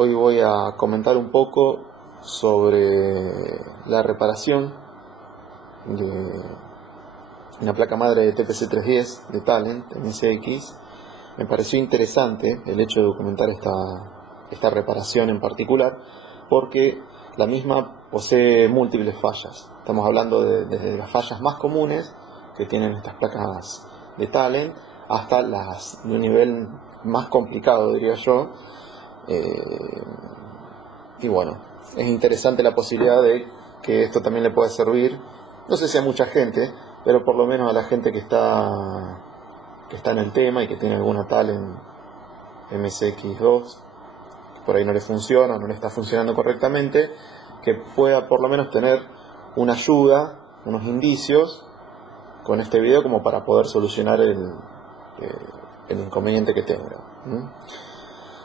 Hoy voy a comentar un poco sobre la reparación de una placa madre de TPC310 de Talent MSX. Me pareció interesante el hecho de documentar esta reparación en particular, porque la misma posee múltiples fallas. Estamos hablando desde las fallas más comunes que tienen estas placas de Talent hasta las de un nivel más complicado, diría yo. Y bueno, es interesante la posibilidad de que esto también le pueda servir, no sé si a mucha gente, pero por lo menos a la gente que está en el tema y que tiene alguna Talent MSX2, por ahí no le funciona, no le está funcionando correctamente, que pueda por lo menos tener una ayuda, unos indicios con este video como para poder solucionar el inconveniente que tenga.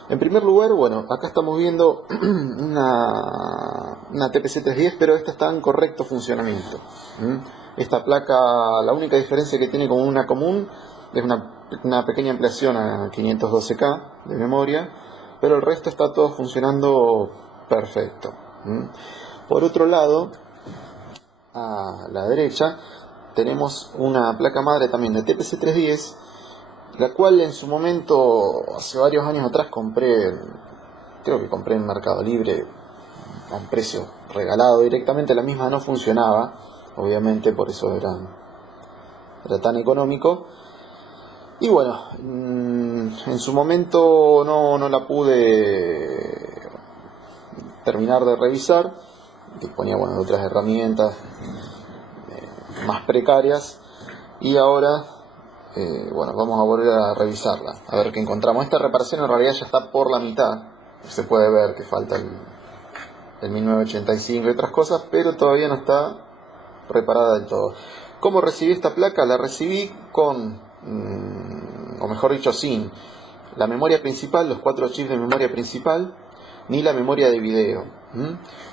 En primer lugar, bueno, acá estamos viendo una TPC310, pero esta está en correcto funcionamiento. Esta placa, la única diferencia que tiene con una común es una pequeña ampliación a 512K de memoria, pero el resto está todo funcionando perfecto. Por otro lado, a la derecha, tenemos una placa madre también de TPC310, la cual en su momento, hace varios años atrás, creo que compré en Mercado Libre a un precio regalado directamente. La misma no funcionaba, obviamente, por eso era tan económico. Y bueno, en su momento no la pude terminar de revisar. Disponía de otras herramientas más precarias, y ahora vamos a volver a revisarla, a ver qué encontramos. Esta reparación en realidad ya está por la mitad. Se puede ver que falta el 1985 y otras cosas, pero todavía no está reparada del todo. ¿Cómo recibí esta placa? La recibí con, o mejor dicho, sin la memoria principal, los 4 chips de memoria principal, ni la memoria de video.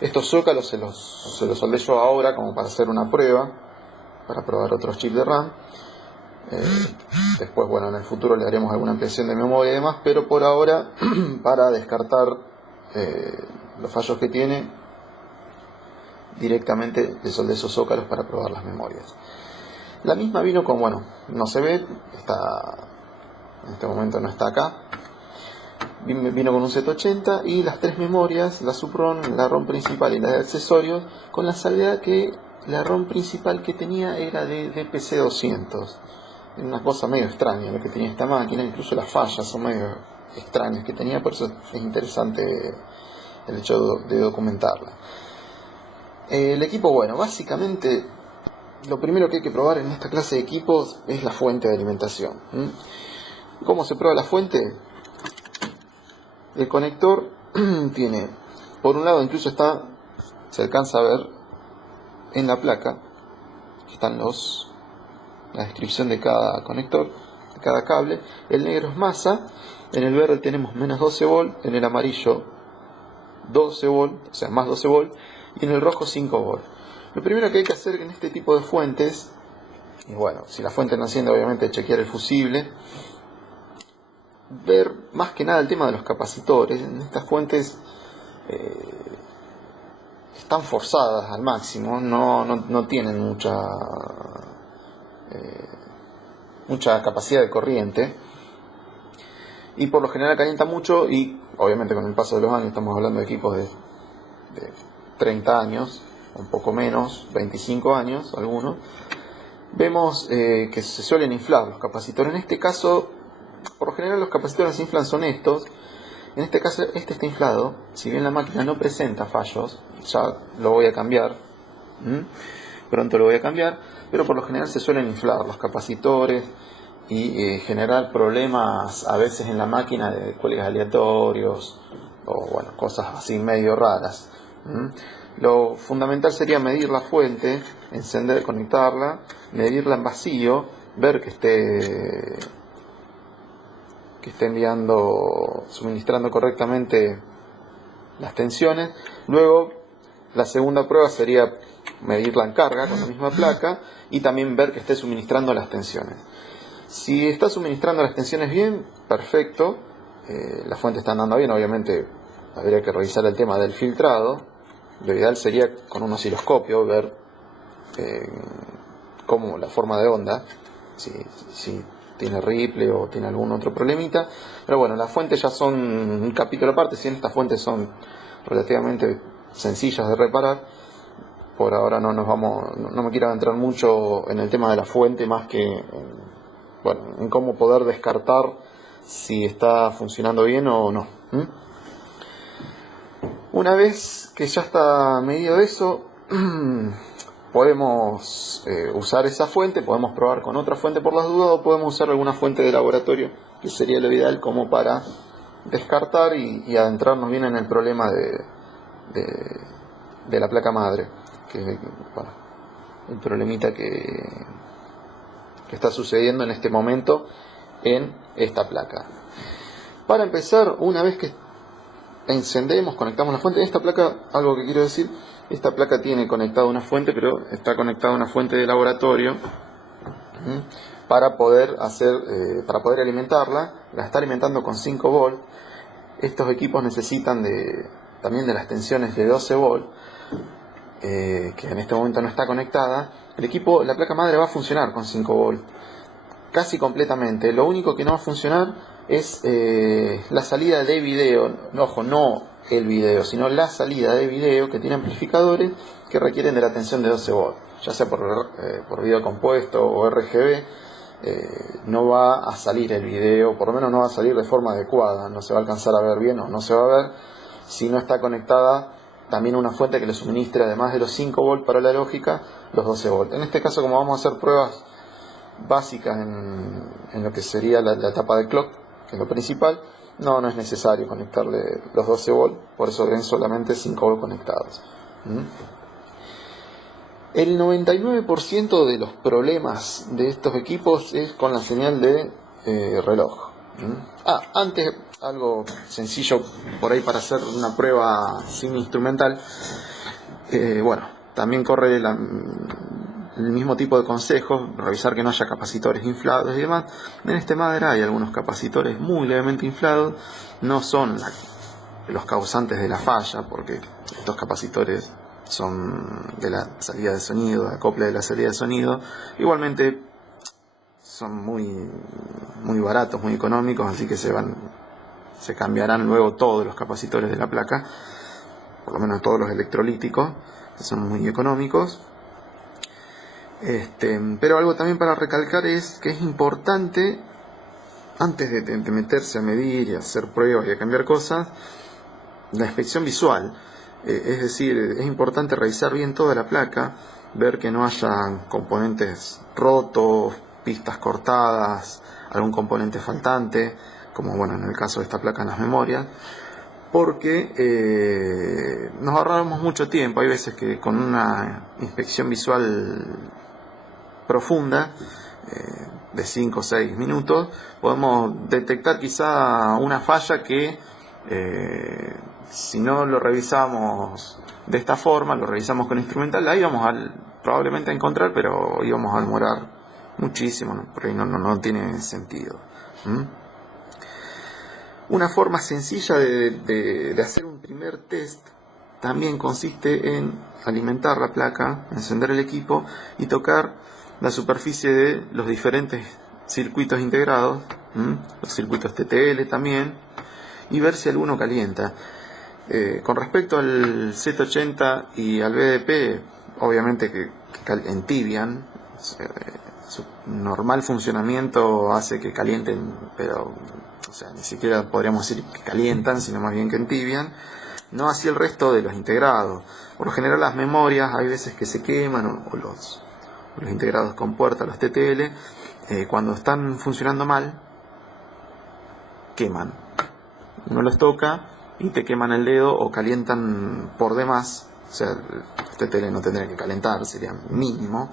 Estos zócalos se los soldé yo ahora como para hacer una prueba, para probar otros chips de RAM. Después, en el futuro le haremos alguna ampliación de memoria y demás, pero por ahora, para descartar los fallos que tiene, directamente le soldé esos zócalos para probar las memorias. La misma vino con, no se ve, en este momento no está acá. Vino con un Z80 y las 3 memorias, la subROM, la ROM principal y la de accesorios, con la salvedad que la ROM principal que tenía era de DPC200. Era una cosa medio extraña lo que tenía esta máquina, incluso las fallas son medio extrañas que tenía, por eso es interesante el hecho de documentarla. El equipo, básicamente lo primero que hay que probar en esta clase de equipos es la fuente de alimentación. ¿Cómo se prueba la fuente? El conector tiene, por un lado, incluso se alcanza a ver en la placa, están la descripción de cada conector, de cada cable. El negro es masa, en el verde tenemos menos 12 volt, en el amarillo 12 volt, o sea más 12 volt, y en el rojo 5 volt. Lo primero que hay que hacer en este tipo de fuentes, y si la fuente no enciende, obviamente chequear el fusible, ver más que nada el tema de los capacitores. En estas fuentes están forzadas al máximo, no tienen mucha capacidad de corriente, y por lo general calienta mucho, y obviamente con el paso de los años, estamos hablando de equipos de 30 años, un poco menos, 25 años algunos, vemos que se suelen inflar los capacitores. En este caso, por lo general los capacitores se inflan son estos. En este caso este está inflado, si bien la máquina no presenta fallos, ya lo voy a cambiar, pronto lo voy a cambiar, pero por lo general se suelen inflar los capacitores y generar problemas a veces en la máquina de cuelgues aleatorios o cosas así medio raras. Lo fundamental sería medir la fuente, encender, conectarla, medirla en vacío, ver que esté suministrando correctamente las tensiones. Luego, la segunda prueba sería medirla en carga con la misma placa y también ver que esté suministrando las tensiones. Si está suministrando las tensiones bien, perfecto, la fuente está andando bien. Obviamente habría que revisar el tema del filtrado. Lo ideal sería con un osciloscopio ver cómo la forma de onda, si tiene ripple o tiene algún otro problemita. Pero bueno, las fuentes ya son un capítulo aparte. Si estas fuentes son relativamente sencillas de reparar, por ahora no me quiero adentrar mucho en el tema de la fuente, más que en cómo poder descartar si está funcionando bien o no. Una vez que ya está medido eso, podemos usar esa fuente, podemos probar con otra fuente por las dudas, o podemos usar alguna fuente de laboratorio, que sería lo ideal como para descartar y adentrarnos bien en el problema de la placa madre, que es el problemita que está sucediendo en este momento en esta placa. Para empezar, una vez que encendemos, conectamos la fuente, esta placa, algo que quiero decir, esta placa tiene conectada una fuente, pero está conectada a una fuente de laboratorio para poder alimentarla. La está alimentando con 5 volts. Estos equipos necesitan también de las tensiones de 12 volts, que en este momento no está conectada. La placa madre va a funcionar con 5 volts casi completamente. Lo único que no va a funcionar es la salida de video. Ojo, no el video, sino la salida de video, que tiene amplificadores que requieren de la tensión de 12 volts, ya sea por video compuesto o RGB. No va a salir el video, por lo menos no va a salir de forma adecuada, no se va a alcanzar a ver bien, o no se va a ver si no está conectada también una fuente que le suministre, además de los 5 volts para la lógica, los 12 volts. En este caso, como vamos a hacer pruebas básicas en lo que sería la etapa de clock, que es lo principal, no es necesario conectarle los 12 volts, por eso ven solamente 5 volts conectados. El 99% de los problemas de estos equipos es con la señal de reloj. Antes, algo sencillo por ahí para hacer una prueba sin instrumental. También corre el mismo tipo de consejos, revisar que no haya capacitores inflados y demás. En este madre hay algunos capacitores muy levemente inflados, no son los causantes de la falla, porque estos capacitores son de la salida de sonido, de acople de la salida de sonido. Igualmente son muy baratos, muy económicos, así que se cambiarán luego todos los capacitores de la placa, por lo menos todos los electrolíticos, que son muy económicos. Pero algo también para recalcar es que es importante, antes de meterse a medir y a hacer pruebas y a cambiar cosas, la inspección visual. Es decir, es importante revisar bien toda la placa, ver que no haya componentes rotos, pistas cortadas, algún componente faltante, como en el caso de esta placa en las memorias, porque nos ahorramos mucho tiempo. Hay veces que con una inspección visual profunda, de 5 o 6 minutos, podemos detectar quizá una falla que si no lo revisamos de esta forma, lo revisamos con instrumental, la íbamos probablemente a encontrar, pero íbamos a demorar muchísimo, porque no tiene sentido. Una forma sencilla de hacer un primer test también consiste en alimentar la placa, encender el equipo y tocar la superficie de los diferentes circuitos integrados, los circuitos TTL también, y ver si alguno calienta. Con respecto al Z80 y al BDP, obviamente que entibian. Su normal funcionamiento hace que calienten, pero ni siquiera podríamos decir que calientan, sino más bien que entibian. No así el resto de los integrados. Por lo general las memorias hay veces que se queman, o los integrados con puerta, los TTL, cuando están funcionando mal, queman. Uno los toca y te queman el dedo o calientan por demás. Los TTL no tendrían que calentar, sería mínimo.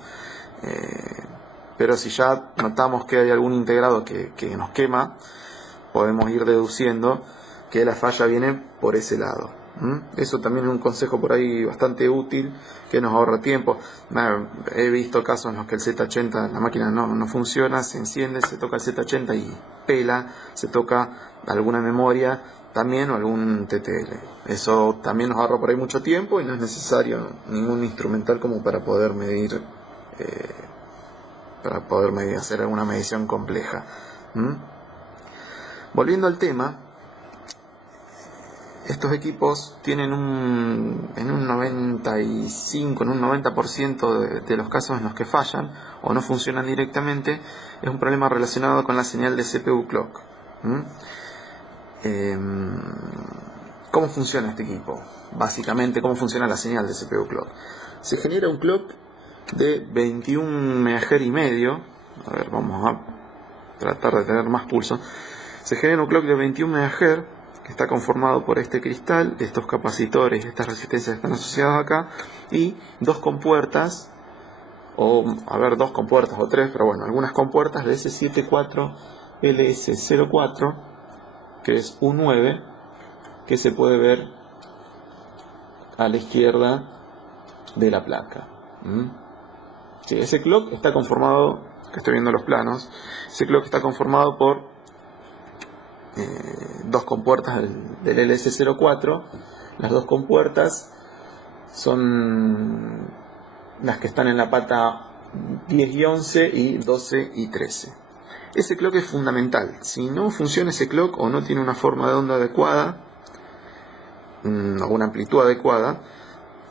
Pero si ya notamos que hay algún integrado que nos quema, podemos ir deduciendo que la falla viene por ese lado. Eso también es un consejo por ahí bastante útil, que nos ahorra tiempo. He visto casos en los que el Z80, la máquina no funciona, se enciende, se toca el Z80 y pela, se toca alguna memoria también, o algún TTL. Eso también nos ahorra por ahí mucho tiempo y no es necesario ningún instrumental como para poder medir, hacer alguna medición compleja. Volviendo al tema, estos equipos tienen en un 90% de los casos en los que fallan o no funcionan directamente, es un problema relacionado con la señal de CPU clock. ¿Cómo funciona este equipo? Básicamente, ¿cómo funciona la señal de CPU clock? Se genera un clock de 21 MHz y medio. A ver, vamos a tratar de tener más pulso. Se genera un clock de 21 MHz que está conformado por este cristal, estos capacitores, estas resistencias que están asociadas acá, y dos compuertas, dos compuertas o tres, pero bueno, algunas compuertas de S74LS04, que es U9, que se puede ver a la izquierda de la placa. Sí, ese clock está conformado, que estoy viendo los planos, ese clock está conformado por dos compuertas del LS04. Las dos compuertas son las que están en la pata 10 y 11 y 12 y 13. Ese clock es fundamental. Si no funciona ese clock o no tiene una forma de onda adecuada o una amplitud adecuada,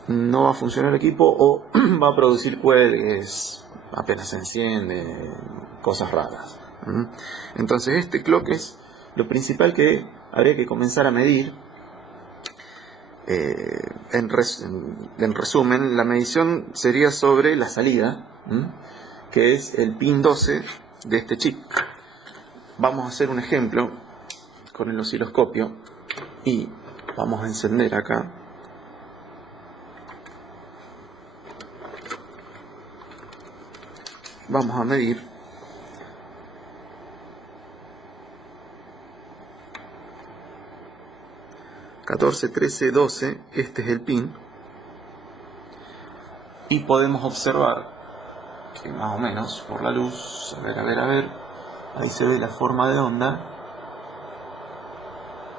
no va a funcionar el equipo o va a producir cuelgues, apenas se enciende, cosas raras. Entonces este clock es lo principal que habría que comenzar a medir. En resumen, la medición sería sobre la salida, que es el pin 12 de este chip. Vamos a hacer un ejemplo con el osciloscopio y vamos a encender acá. Vamos a medir . 14, 13, 12, este es el pin, y podemos observar que más o menos por la luz, a ver, ahí se ve la forma de onda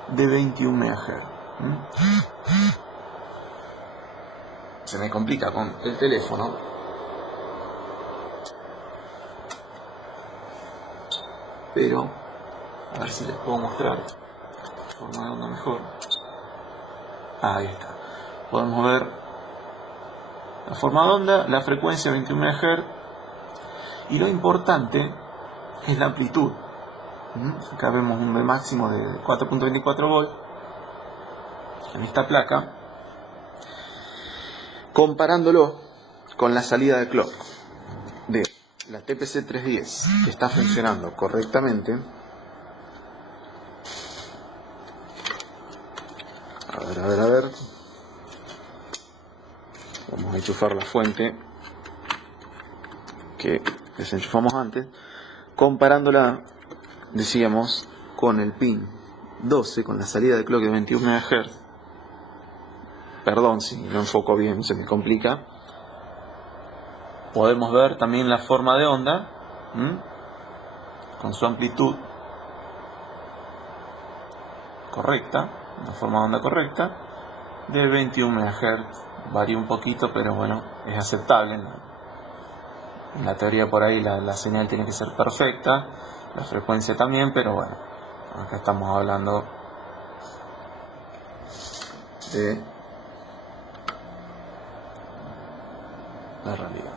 de 21 MHz. Se me complica con el teléfono, pero a ver si les puedo mostrar la forma de onda mejor. Ahí está. Podemos ver la forma de onda, la frecuencia 21 MHz, y lo importante es la amplitud. Acá vemos un B máximo de 4.24 volts en esta placa, comparándolo con la salida de clock de la TPC 310, que está funcionando correctamente. A ver. Vamos a enchufar la fuente que desenchufamos antes, comparándola, decíamos, con el pin 12, con la salida de clock de 21 MHz. Perdón si no enfoco bien, se me complica. Podemos ver también la forma de onda, con su amplitud correcta, una forma de onda correcta, de 21 MHz. Varía un poquito, pero bueno, es aceptable. En la teoría por ahí la señal tiene que ser perfecta, la frecuencia también, pero bueno, acá estamos hablando de la realidad.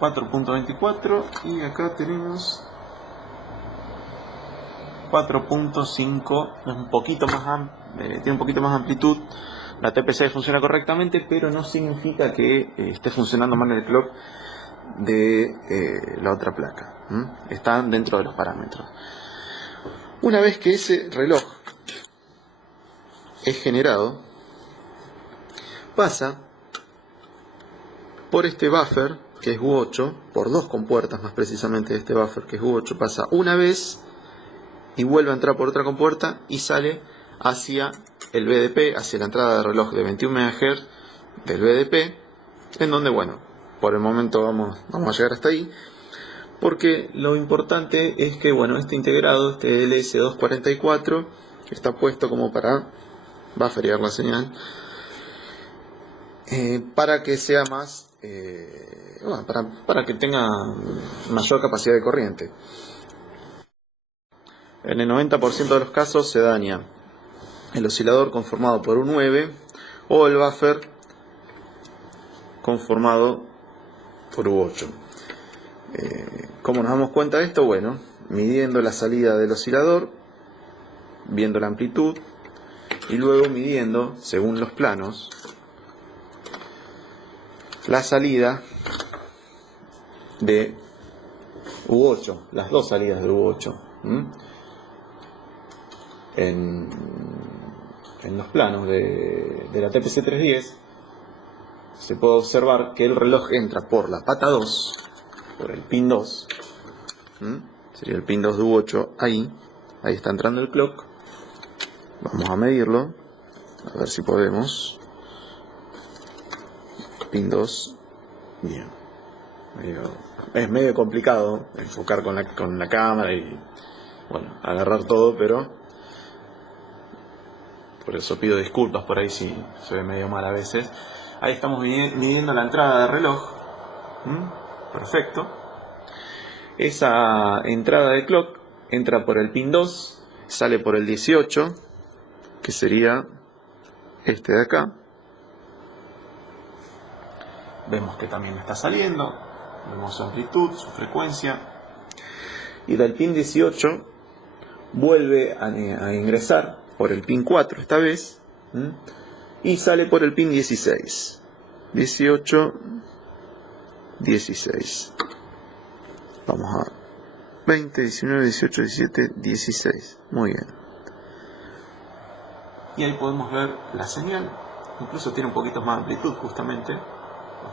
4.24 y acá tenemos 4.5, es un poquito más tiene un poquito más amplitud. La TPC funciona correctamente, pero no significa que esté funcionando mal el clock de la otra placa. Están dentro de los parámetros. Una vez que ese reloj es generado, pasa por este buffer, que es U8, por dos compuertas más precisamente de este buffer, que es U8, pasa una vez y vuelve a entrar por otra compuerta y sale hacia el BDP, hacia la entrada de reloj de 21 MHz del BDP, en donde, bueno, por el momento vamos a llegar hasta ahí, porque lo importante es que, bueno, este integrado, este LS244, está puesto como para bufferear la señal, para que sea más, bueno, para que tenga mayor capacidad de corriente. En el 90% de los casos se daña el oscilador conformado por un 9 o el buffer conformado por U8. ¿Cómo nos damos cuenta de esto? Bueno, midiendo la salida del oscilador, viendo la amplitud y luego midiendo, según los planos, la salida de U8, las dos salidas de U8. En los planos de la TPC310 se puede observar que el reloj entra por la pata 2, por el pin 2, sería el pin 2 de U8, ahí está entrando el clock. Vamos a medirlo, a ver si podemos. Pin 2, bien. Es medio complicado enfocar con la cámara y, bueno, agarrar todo, pero por eso pido disculpas por ahí si se ve medio mal a veces. Ahí estamos midiendo la entrada de reloj. Perfecto. Esa entrada de clock entra por el pin 2, sale por el 18, que sería este de acá. Vemos que también está saliendo. Vemos su amplitud, su frecuencia. Y del pin 18 vuelve a ingresar por el pin 4 esta vez. Y sale por el pin 16. 18, 16. Vamos a 20, 19, 18, 17, 16. Muy bien. Y ahí podemos ver la señal. Incluso tiene un poquito más de amplitud justamente.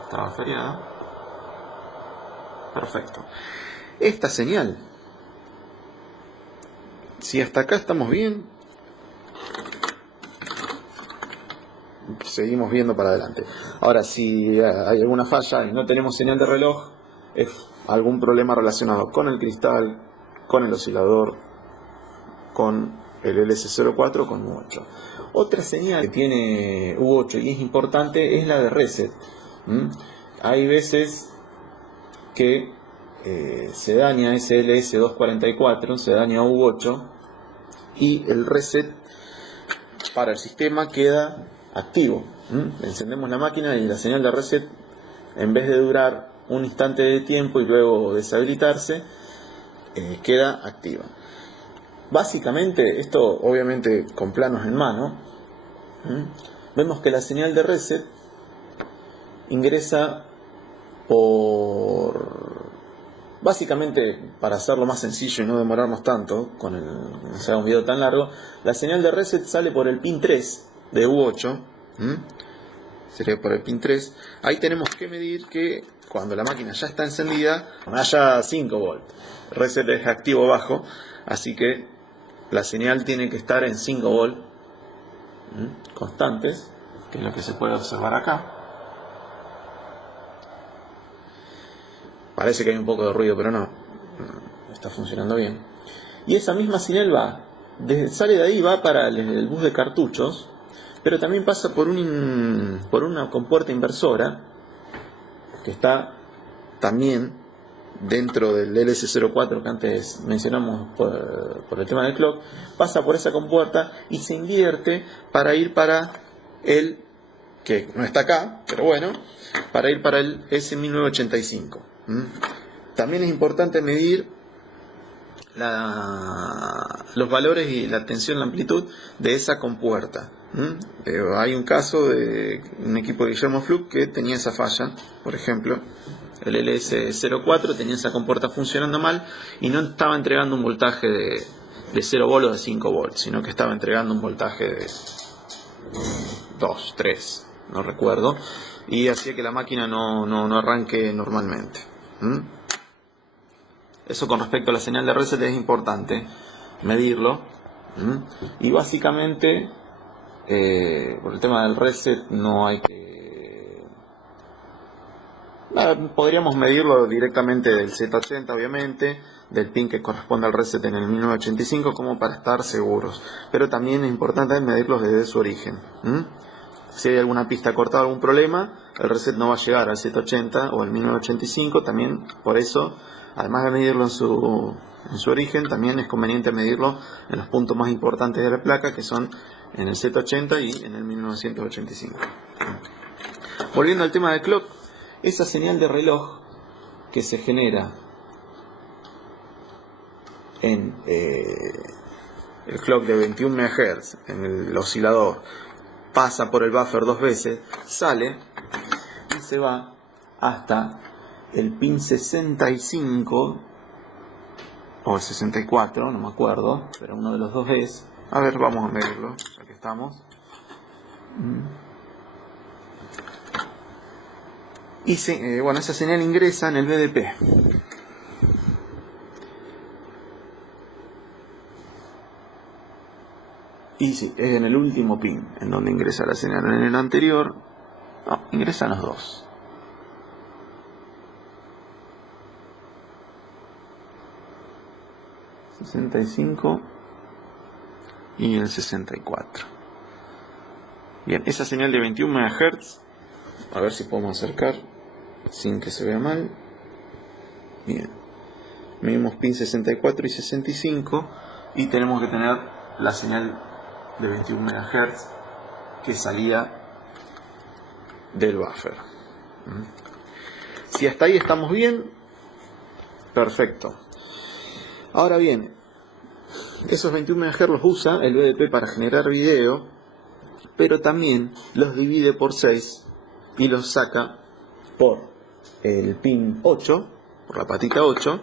Estaba feriada. Perfecto. Esta señal, si hasta acá estamos bien, seguimos viendo para adelante. Ahora, si hay alguna falla y no tenemos señal de reloj, es algún problema relacionado con el cristal, con el oscilador, con el LS04, con U8. Otra señal que tiene U8 y es importante es la de reset. Hay veces que se daña ese LS244, se daña U8 y el reset para el sistema queda activo. Encendemos la máquina y la señal de reset, en vez de durar un instante de tiempo y luego deshabilitarse, queda activa. Básicamente, esto obviamente con planos en mano, vemos que la señal de reset ingresa por... Básicamente, para hacerlo más sencillo y no demorarnos tanto con no sea un video tan largo, la señal de reset sale por el pin 3 de U8. Sería por el pin 3. Ahí tenemos que medir que cuando la máquina ya está encendida haya 5 volts. Reset es activo bajo, así que la señal tiene que estar en 5 volts constantes, que es lo que se puede observar acá. Parece que hay un poco de ruido, pero no, está funcionando bien. Y esa misma señal sale de ahí, va para el bus de cartuchos, pero también pasa por una compuerta inversora que está también dentro del LS04 que antes mencionamos por el tema del clock. Pasa por esa compuerta y se invierte para ir para el, que no está acá, pero bueno, para ir para el S1985. También es importante medir los valores y la tensión, la amplitud de esa compuerta. Hay un caso de un equipo de Guillermo Fluke que tenía esa falla, por ejemplo, el LS04 tenía esa compuerta funcionando mal y no estaba entregando un voltaje de 0 volts o de 5 volts, sino que estaba entregando un voltaje de 2, 3, no recuerdo, y hacía que la máquina no arranque normalmente. Eso con respecto a la señal de reset es importante medirlo. Y básicamente por el tema del reset no hay que... podríamos medirlo directamente del Z80 obviamente, del pin que corresponde al reset en el 1985 como para estar seguros. Pero también es importante medirlos desde su origen. Si hay alguna pista cortada, algún problema, el reset no va a llegar al 780 o al 1985. También por eso, además de medirlo en su origen, también es conveniente medirlo en los puntos más importantes de la placa, que son en el 780 y en el 1985. Volviendo al tema de clock, esa señal de reloj que se genera en el clock de 21 MHz, en el oscilador, pasa por el buffer 2 veces, sale y se va hasta el pin 65 o el 64, no me acuerdo, pero uno de los dos es. A ver, vamos a medirlo, ya que estamos. Y bueno, esa señal ingresa en el BDP. Y sí, es en el último pin en donde ingresa la señal. En el anterior, no, ingresan los dos. ...65 y el 64. Bien, esa señal de 21 MHz, a ver si podemos acercar sin que se vea mal. Bien, medimos pin 64 y 65 y tenemos que tener la señal de 21 MHz que salía del buffer. Si hasta ahí estamos bien, perfecto. Ahora bien, esos 21 MHz los usa el BDP para generar video, pero también los divide por 6 y los saca por el pin 8, por la patita 8.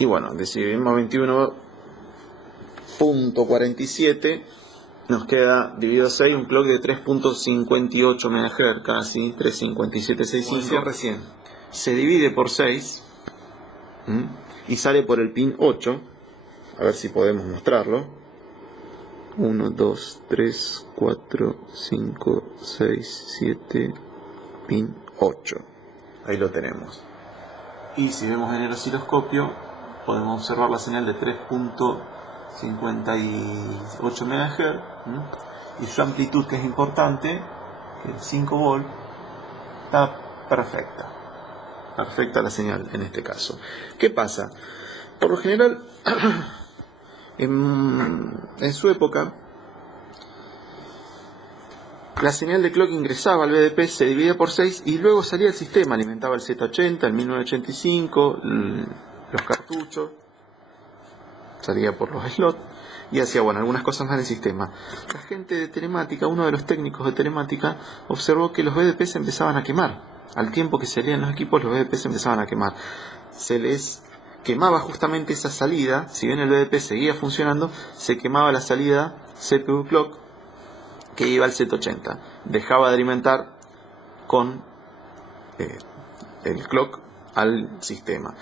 Y bueno, decidimos 21.47, nos queda dividido 6 un clock de 3.58 MHz, casi 3.5765 recién. Se divide por 6 y sale por el pin 8. A ver si podemos mostrarlo. 1, 2, 3, 4, 5, 6, 7, pin 8. Ahí lo tenemos. Y si vemos en el osciloscopio, podemos observar la señal de 3.58 MHz y su amplitud, que es importante, que es 5 volt, está perfecta. Perfecta la señal en este caso. ¿Qué pasa? Por lo general, en su época, la señal de clock ingresaba al BDP, se dividía por 6 y luego salía el sistema, alimentaba el Z80, el 1985, los cartuchos, salía por los slots y hacía algunas cosas más del sistema. La gente de telemática, uno de los técnicos de telemática, observó que los BDP se empezaban a quemar. Al tiempo que salían los equipos, los BDP se empezaban a quemar. Se les quemaba justamente esa salida. Si bien el BDP seguía funcionando, se quemaba la salida CPU clock que iba al Z80. Dejaba de alimentar con el clock al sistema.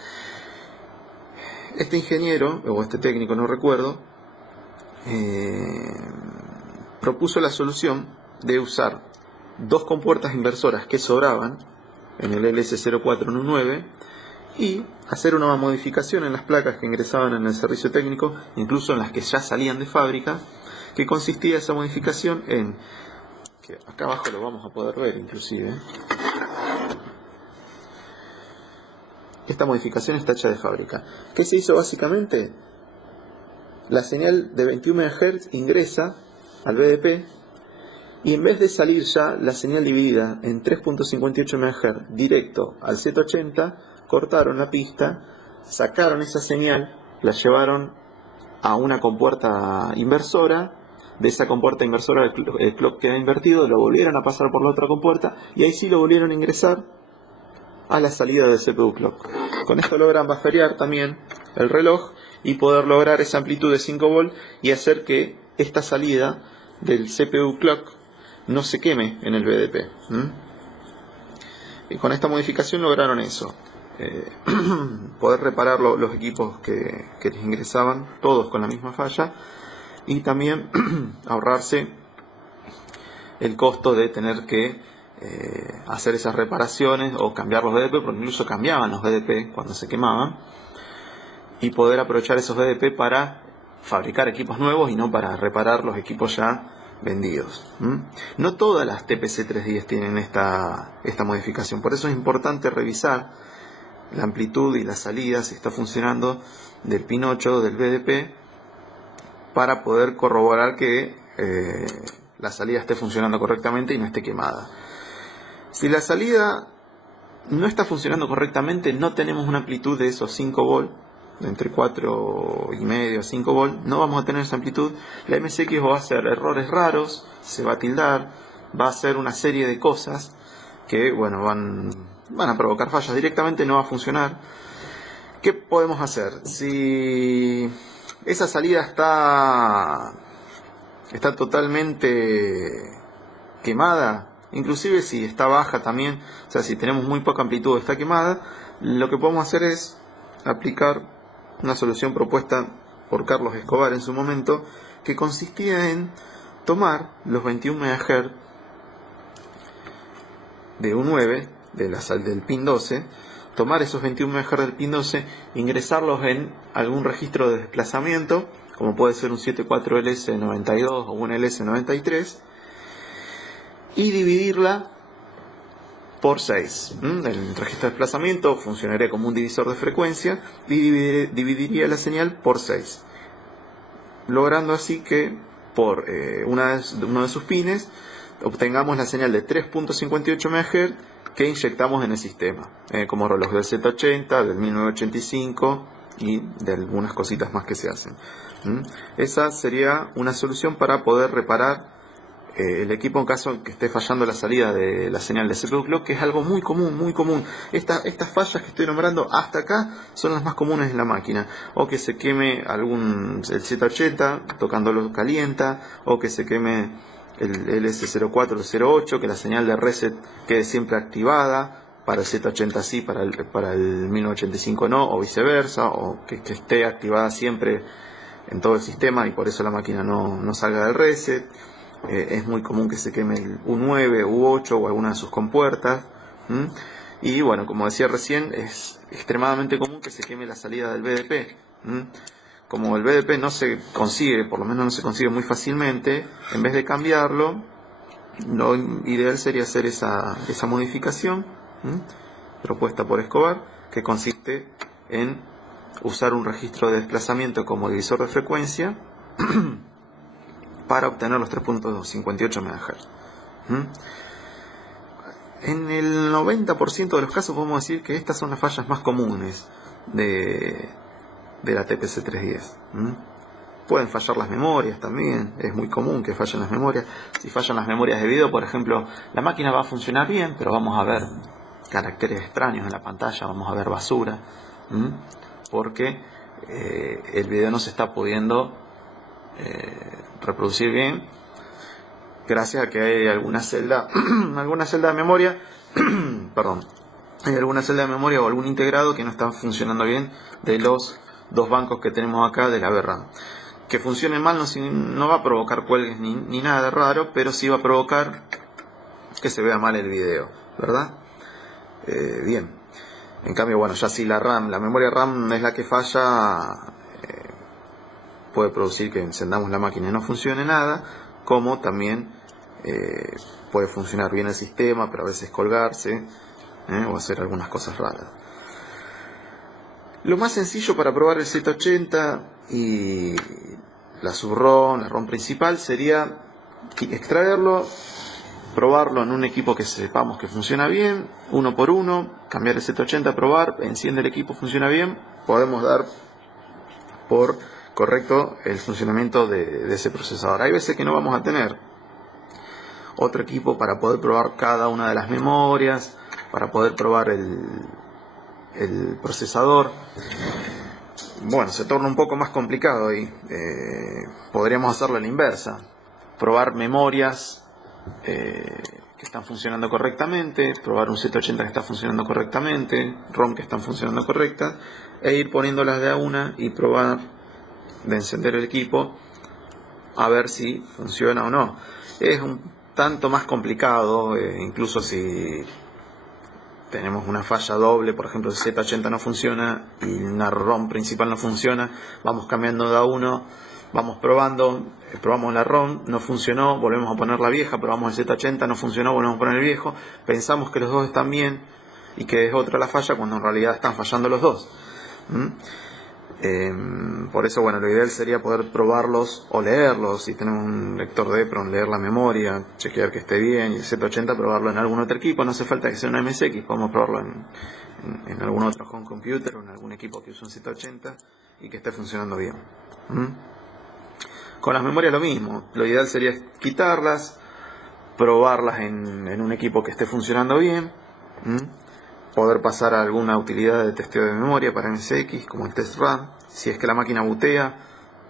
Este ingeniero, o este técnico, no recuerdo, propuso la solución de usar dos compuertas inversoras que sobraban en el LS0419 y hacer una modificación en las placas que ingresaban en el servicio técnico, incluso en las que ya salían de fábrica, que consistía esa modificación en, que acá abajo lo vamos a poder ver inclusive, esta modificación está hecha de fábrica. ¿Qué se hizo básicamente? La señal de 21 MHz ingresa al BDP y en vez de salir ya la señal dividida en 3.58 MHz directo al Z80, cortaron la pista, sacaron esa señal, la llevaron a una compuerta inversora. De esa compuerta inversora el clock queda invertido, lo volvieron a pasar por la otra compuerta y ahí sí lo volvieron a ingresar a la salida del CPU clock. Con esto logran bufferear también el reloj y poder lograr esa amplitud de 5 volt y hacer que esta salida del CPU clock no se queme en el BDP. Y con esta modificación lograron eso. Poder reparar los equipos que les ingresaban, todos con la misma falla, y también ahorrarse el costo de tener que hacer esas reparaciones o cambiar los BDP, porque incluso cambiaban los BDP cuando se quemaban. y poder aprovechar esos BDP para fabricar equipos nuevos y no para reparar los equipos ya vendidos. No todas las TPC310 tienen esta modificación, por eso es importante revisar la amplitud y la salida, si está funcionando, del pin 8 del BDP, para poder corroborar que la salida esté funcionando correctamente y no esté quemada. Si la salida no está funcionando correctamente, no tenemos una amplitud de esos 5 volts, entre 4,5 a 5 volts, no vamos a tener esa amplitud. La MSX va a hacer errores raros, se va a tildar, va a hacer una serie de cosas que, bueno, van a provocar fallas, directamente no va a funcionar. ¿Qué podemos hacer? Si esa salida está totalmente quemada, inclusive si está baja también, o sea, si tenemos muy poca amplitud, está quemada, lo que podemos hacer es aplicar una solución propuesta por Carlos Escobar en su momento, que consistía en tomar los 21 MHz de U9 del pin 12, tomar esos 21 MHz del pin 12, ingresarlos en algún registro de desplazamiento, como puede ser un 74LS92 o un LS93, y dividirla por 6. El registro de desplazamiento funcionaría como un divisor de frecuencia y dividiría la señal por 6, logrando así que por uno de sus pines obtengamos la señal de 3.58 MHz que inyectamos en el sistema, como reloj del Z80, del 1985 y de algunas cositas más que se hacen. Esa sería una solución para poder reparar el equipo en caso de que esté fallando la salida de la señal de CPU clock, que es algo muy común, muy común. Estas fallas que estoy nombrando hasta acá son las más comunes en la máquina. O que se queme el Z80 tocándolo calienta, o que se queme el LS04 o 08, que la señal de reset quede siempre activada, para el Z80 sí, para el 1985 no, o viceversa, o que esté activada siempre en todo el sistema y por eso la máquina no salga del reset. Es muy común que se queme el U9, U8 o alguna de sus compuertas. Y bueno, como decía recién, es extremadamente común que se queme la salida del BDP. Como el BDP no se consigue, por lo menos no se consigue muy fácilmente, en vez de cambiarlo, lo ideal sería hacer esa modificación propuesta por Escobar, que consiste en usar un registro de desplazamiento como divisor de frecuencia para obtener los 3.58 MHz. En el 90% de los casos podemos decir que estas son las fallas más comunes de la TPC310. Pueden fallar las memorias también, es muy común que fallen las memorias. Si fallan las memorias de video, por ejemplo, la máquina va a funcionar bien, pero vamos a ver caracteres extraños en la pantalla, vamos a ver basura, porque el video no se está pudiendo reproducir bien, gracias a que hay alguna celda de memoria perdón, hay alguna celda de memoria o algún integrado que no está funcionando bien de los dos bancos que tenemos acá de la VRAM. Que funcione mal no va a provocar cuelgues ni nada de raro, pero sí va a provocar que se vea mal el video, ¿verdad? Bien. En cambio, bueno, ya si la memoria RAM es la que falla, puede producir que encendamos la máquina y no funcione nada, como también puede funcionar bien el sistema, pero a veces colgarse o hacer algunas cosas raras. Lo más sencillo para probar el Z80 y la subROM, la ROM principal, sería extraerlo, probarlo en un equipo que sepamos que funciona bien, uno por uno, cambiar el Z80, probar, enciende el equipo, funciona bien, podemos dar por correcto el funcionamiento de ese procesador. Hay veces que no vamos a tener otro equipo para poder probar cada una de las memorias, para poder probar el procesador. Bueno, se torna un poco más complicado y podríamos hacerlo a la inversa, probar memorias que están funcionando correctamente, probar un Z80 que está funcionando correctamente, ROM que están funcionando correctas, e ir poniéndolas de a una y probar de encender el equipo a ver si funciona o no. Es un tanto más complicado, incluso si tenemos una falla doble, por ejemplo el Z80 no funciona y una ROM principal no funciona, vamos cambiando de a uno, vamos probando, probamos la ROM, no funcionó, volvemos a poner la vieja, probamos el Z80, no funcionó, volvemos a poner el viejo, pensamos que los dos están bien y que es otra la falla cuando en realidad están fallando los dos. Por eso, bueno, lo ideal sería poder probarlos o leerlos. Si tenemos un lector de EPROM, leer la memoria, chequear que esté bien, y el Z80 probarlo en algún otro equipo. No hace falta que sea una MSX, podemos probarlo en algún otro home computer o en algún equipo que use un Z80 y que esté funcionando bien. Con las memorias lo mismo, lo ideal sería quitarlas, probarlas en un equipo que esté funcionando bien, poder pasar a alguna utilidad de testeo de memoria para MSX, como el test run. Si es que la máquina bootea,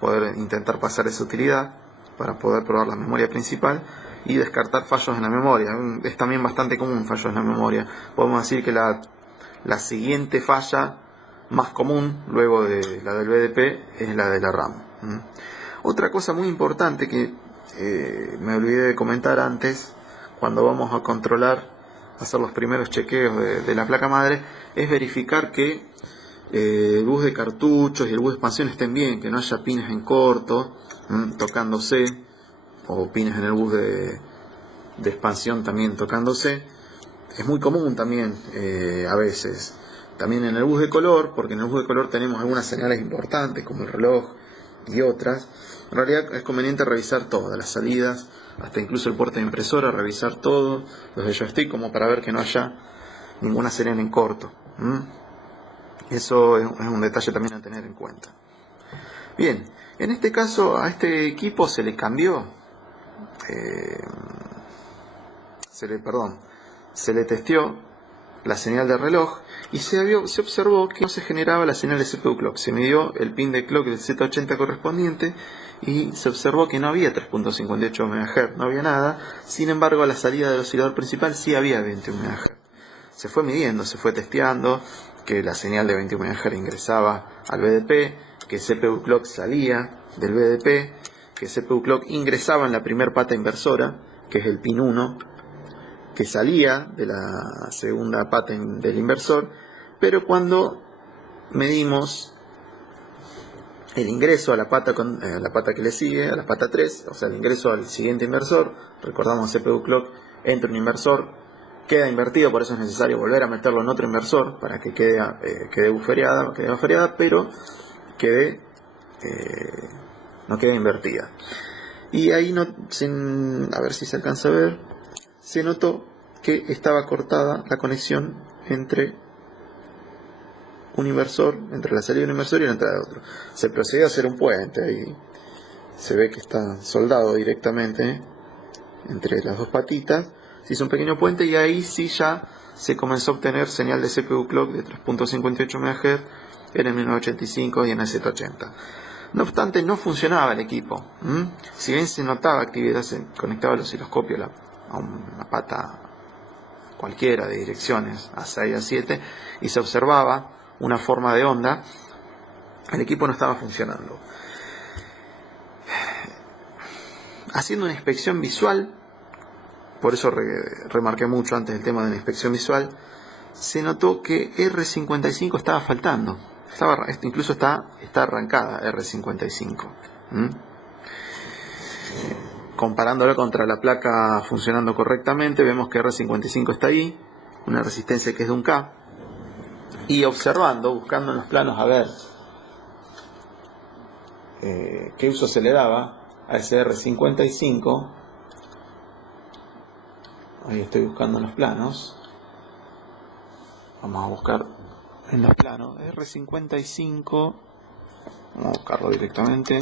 poder intentar pasar esa utilidad para poder probar la memoria principal y descartar fallos en la memoria. Es también bastante común fallos en la memoria. Podemos decir que la siguiente falla más común, luego de la del BDP, es la de la RAM. Otra cosa muy importante que me olvidé de comentar antes, cuando vamos a controlar, hacer los primeros chequeos de la placa madre, es verificar que el bus de cartuchos y el bus de expansión estén bien, que no haya pines en corto tocándose, o pines en el bus de expansión también tocándose. Es muy común también a veces. También en el bus de color, porque en el bus de color tenemos algunas señales importantes como el reloj y otras. En realidad es conveniente revisar todas las salidas, hasta incluso el puerto de impresora, revisar todo, los de joystick, como para ver que no haya ninguna señal en corto. Eso es un detalle también a tener en cuenta. Bien, en este caso a este equipo se le cambió, se le testeó la señal de reloj y se observó que no se generaba la señal de CPU clock. Se midió el pin de clock del Z80 correspondiente y se observó que no había 3.58 MHz, no había nada. Sin embargo, a la salida del oscilador principal sí había 21 MHz. Se fue midiendo, se fue testeando que la señal de 21 MHz ingresaba al BDP, que CPU clock salía del BDP, que CPU clock ingresaba en la primera pata inversora, que es el pin 1, que salía de la segunda pata del inversor, pero cuando medimos el ingreso a la pata que le sigue, a la pata 3, o sea, el ingreso al siguiente inversor, recordamos CPU clock entra un inversor, queda invertido, por eso es necesario volver a meterlo en otro inversor para que quede buffereada, pero no quede invertida. Y ahí a ver si se alcanza a ver, se notó que estaba cortada la conexión entre un inversor, entre la salida de un inversor y la entrada de otro. Se procedió a hacer un puente, ahí se ve que está soldado directamente entre las dos patitas. Se hizo un pequeño puente y ahí sí ya se comenzó a obtener señal de CPU clock de 3.58 MHz en el 1985 y en el Z80. No obstante, no funcionaba el equipo. Si bien se notaba actividad, se conectaba el osciloscopio a una pata cualquiera de direcciones, a 6, a 7, y se observaba una forma de onda, el equipo no estaba funcionando. Haciendo una inspección visual, por eso remarqué mucho antes el tema de la inspección visual, se notó que R55 estaba faltando. Incluso está arrancada R55. Comparándolo contra la placa funcionando correctamente, vemos que R55 está ahí, una resistencia que es de 1K, y observando, buscando en los planos a ver qué uso se le daba a ese R55. Ahí estoy buscando en los planos. Vamos a buscar en los planos R55. Vamos a buscarlo directamente.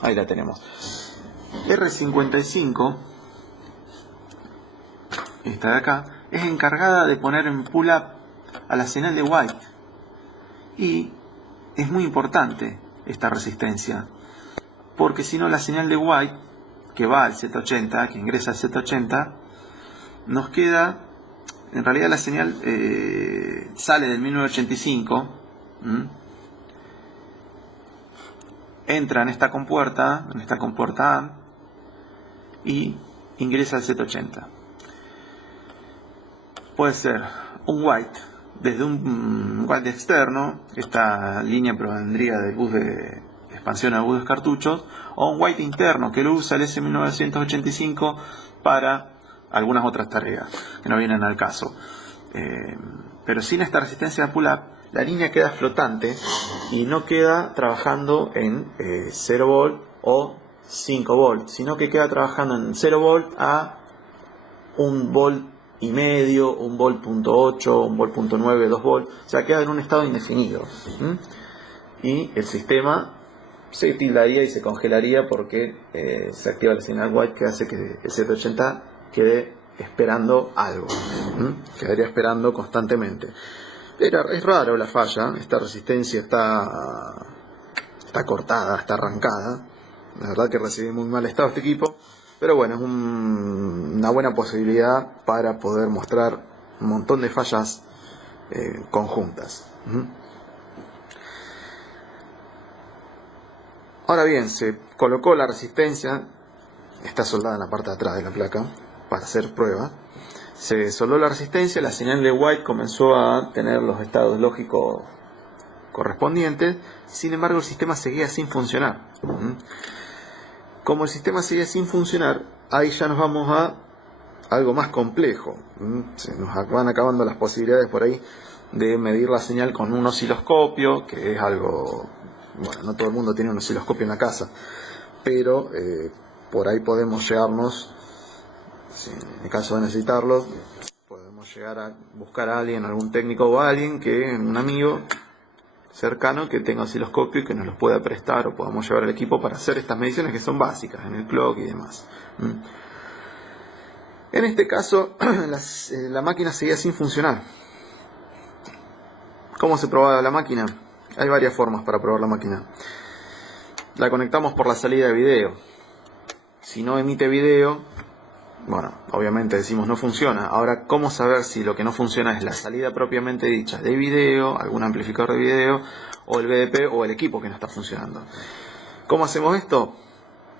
Ahí la tenemos. R55, esta de acá, es encargada de poner en pull-up a la señal de White. Y es muy importante esta resistencia, porque si no la señal de White, que va al Z80, que ingresa al Z80, nos queda, en realidad la señal sale del 1985, entra en esta compuerta A, y ingresa al Z80. puede ser un white desde un white externo, esta línea provendría del bus de expansión al bus de cartuchos, o un white interno que lo usa el S1985 para algunas otras tareas que no vienen al caso. Pero sin esta resistencia de pull-up, la línea queda flotante y no queda trabajando en 0 volt o 5 volt, sino que queda trabajando en 0 volt a 1 volt y medio, 1 volt punto 8, 1 volt punto 9, 2 volt, o sea, queda en un estado indefinido. Y el sistema se tildaría y se congelaría porque se activa la señal white, que hace que el 780 quede esperando algo, quedaría esperando constantemente. Pero es raro la falla, esta resistencia está cortada, está arrancada. La verdad que recibe muy mal estado este equipo, pero bueno, es una buena posibilidad para poder mostrar un montón de fallas conjuntas. Ahora bien, se colocó la resistencia, está soldada en la parte de atrás de la placa para hacer prueba. Se soldó la resistencia, la señal de white comenzó a tener los estados lógicos correspondientes, sin embargo el sistema seguía sin funcionar. Como el sistema seguía sin funcionar, ahí ya nos vamos a algo más complejo. Se nos van acabando las posibilidades por ahí de medir la señal con un osciloscopio, que es algo, bueno, no todo el mundo tiene un osciloscopio en la casa, pero por ahí podemos llegarnos, en el caso de necesitarlo, podemos llegar a buscar a alguien, algún técnico o alguien, un amigo cercano que tenga osciloscopio y que nos los pueda prestar o podamos llevar al equipo para hacer estas mediciones que son básicas en el clock y demás. En este caso la máquina seguía sin funcionar. ¿Cómo se probaba la máquina? Hay varias formas para probar la máquina. La conectamos por la salida de video. Si no emite video, bueno, obviamente decimos no funciona. Ahora, ¿cómo saber si lo que no funciona es la salida propiamente dicha de video, algún amplificador de video, o el BDP o el equipo que no está funcionando? ¿Cómo hacemos esto?